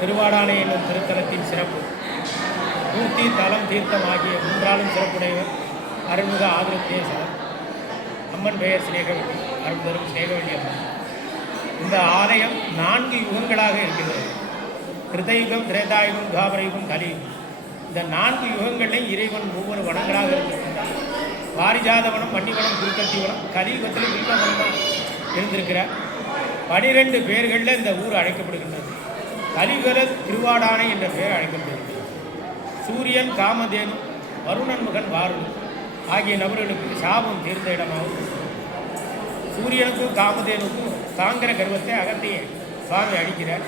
திருவாடானை என்னும் திருத்தலத்தின் சிறப்பு. மூர்த்தி தலம் தீர்த்தம் ஆகிய மூன்றாலும் சிறப்புடையவர் அருள்மிகு ஆதிரத்தேசர் அம்மன் பெயர் சிநேகவெளி அருள் சிநேகவெளி அம்மன் இந்த ஆலயம் நான்கு யுகங்களாக இருக்கிறது கிருதயுகம் திரேதாயுகம் துவாபரயுகம் கலியுகம். இந்த நான்கு யுகங்களிலும் இறைவன் ஒவ்வொரு வனங்களாக இருந்திருக்கின்றார் பாரிஜாதவனம் மன்னிவனம் குருக்கத்திவனம் கலியுகத்தில் வில்வவனம் தான் இருந்திருக்கிறார். பனிரெண்டு பேர்களில் இந்த ஊர் அழைக்கப்படுகின்றன கலியுகல திருவாடானை என்ற பெயர் அழைக்கப்படுகிறது சூரியன் காமதேனு வருணன் மகன் வாருணன் ஆகிய நபர்களுக்கு சாபம் தீர்ந்த இடமாகவும் சூரியனுக்கும் காமதேனுக்கும் தாங்கிற கர்வத்தை அகத்தையே சுவாமி அடிக்கிறார்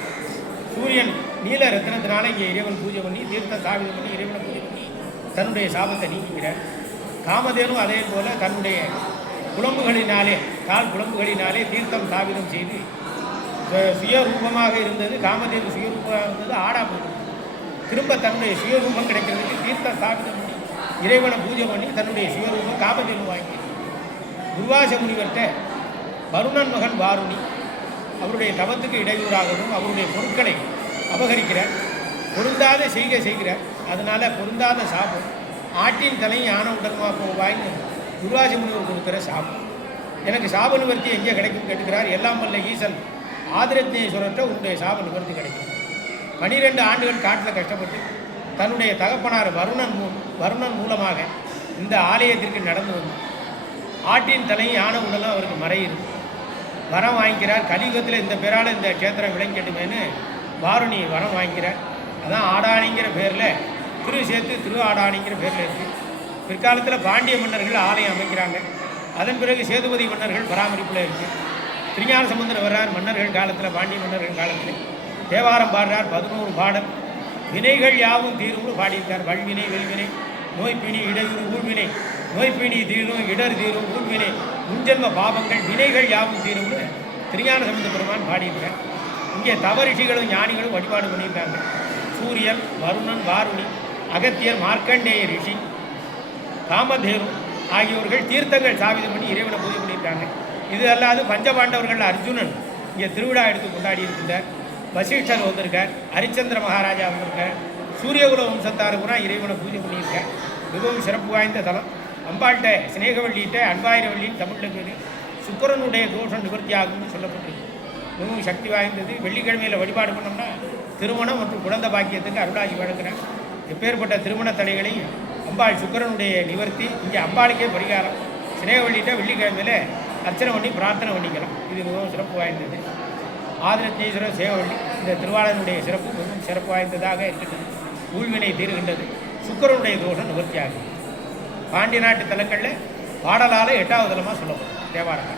சூரியன் நீல ரத்னத்தினால இங்கே இறைவன் பூஜை பண்ணி தீர்த்த சாபிதம் பண்ணி இறைவனை பூஜை பண்ணி தன்னுடைய சாபத்தை நீக்குகிறார். காமதேனும் அதே போல தன்னுடைய குழம்புகளினாலே கால் குழம்புகளினாலே தீர்த்தம் சாபிதம் செய்து சுயரூபமாக இருந்தது காமதேனு சுயரூபமாக இருந்தது ஆடா போகுது திரும்ப தன்னுடைய சுயரூபம் கிடைக்கிறதுக்கு தீர்த்த ஸ்தாபிதம் பண்ணி இறைவனை பூஜை பண்ணி தன்னுடைய சுயரூபம் காமதேனு வாங்கி. துர்வாச முனிவர்கிட்ட வருணன் மகன் வாருணி அவருடைய தவத்துக்கு இடையூறாகவும் அவருடைய பொருட்களை அபகரிக்கிறார். பொருந்தாத செய்கை செய்கிறார். அதனால பொருந்தாத சாபம். ஆட்டின் தலை யானை உடல்மா போவாய்னு துர்வாச முனிவர் கொடுக்குற சாபம். எனக்கு சாப நிவர்த்தி எங்கே கிடைக்கும் கேட்டுக்கிறார். எல்லாம் வல்ல ஈசன். ஆதிரத்னேஸ்வரர்கிட்ட உன்னுடைய சாப நிவர்த்தி கிடைக்கும். பனிரெண்டு ஆண்டுகள் காட்டில் கஷ்டப்பட்டு தன்னுடைய தகப்பனார் வருணன் மூ வருணன் மூலமாக இந்த ஆலயத்திற்கு நடந்து வந்து ஆட்டின் தலையும் யானை உடலும் அவருக்கு மறையுது. வரம் வாங்கிக்கிறார். கலியுகத்தில் இந்த பேரால் இந்த க்ஷேத்திரம் விளங்கிட்டுமேனு வாருணி வரம் வாங்கிக்கிறார். அதான் ஆடாணிங்கிற பேரில் திரு சேர்த்து திரு ஆடாணிங்கிற பேரில் இருக்குது பிற்காலத்தில் பாண்டிய மன்னர்கள் ஆலயம் அமைக்கிறாங்க. அதன் பிறகு சேதுபதி மன்னர்கள் பராமரிப்பில் இருக்குது திருஞான சமுந்தர் வர்றார் மன்னர்கள் காலத்தில் பாண்டிய மன்னர்கள் காலத்தில். தேவாரம் பாடுறார் பதினோரு பாடல். வினைகள் யாவும் தீரும்னு பாடியிருக்கார். வல்வினை வெல்வினை நோய்பிணி இடையூறு ஊழ்வினை. நோய்பிணி தீரும் இடர் தீரும் ஊழ்வினை. முன்ஜென்ம பாபங்கள் வினைகள் யாவும் தீரும்னு திருஞான சம்பந்த பெருமான் பாடியிருக்கார் இங்கே தவரிஷிகளும் ஞானிகளும் வழிபாடு பண்ணியிருக்காங்க. சூரியன் வருணன் வாருணி அகத்தியர் மார்க்கண்டேய ரிஷி காமதேனு ஆகியோர்கள் தீர்த்தங்கள் சாவிதம் பண்ணி இறைவனை பூஜை பண்ணியிருக்காங்க. இது அல்லாது பஞ்சபாண்டவர்கள் அர்ஜுனன் இங்கே திருவிழா எடுத்து கொண்டாடி இருக்கின்றார். வசிஷ்டர் வந்திருக்கார் ஹரிச்சந்திர மகாராஜா வந்திருக்கார் சூரியகுல வம்சத்தாருக்குனா இறைவனை பூஜை பண்ணியிருக்கார். மிகவும் சிறப்பு வாய்ந்த தலம். அம்பாள்கிட்ட சினேகவள்ளிகிட்ட அன்பாயிரவள்ளின்னு தமிழில் பேர் சுக்கரனுடைய தோஷம் நிவர்த்தி ஆகும்னு சொல்லப்பட்டிருக்கு. மிகவும் சக்தி வாய்ந்தது. வெள்ளிக்கிழமையில் வழிபாடு பண்ணோம்னா திருமணம் மற்றும் குழந்தை பாக்கியத்துக்கு அருளாசி வழங்குறேன் எப்பேற்பட்ட திருமண தடைகளையும் அம்பாள் சுக்கரனுடைய நிவர்த்தி இங்கே அம்பாளுக்கே பரிகாரம். சினேகவள்ளிகிட்ட வெள்ளிக்கிழமையில் அர்ச்சனை பண்ணி பிரார்த்தனை பண்ணிக்கலாம். இது மிகவும் சிறப்பு வாய்ந்தது. ஆதிரத்னேஸ்வரர் சேவவள்ளி இந்த திருவாளனுடைய சிறப்பு மிகவும் சிறப்பு வாய்ந்ததாக இருக்கின்றது. ஊழ்வினை தீர்கின்றது. சுக்கரனுடைய தோஷம் நிவர்த்தியாகும். பாண்டிய நாட்டு தலங்களில் பாடலால் எட்டாவது தலமாக சொல்லப்படும். தேவாரம்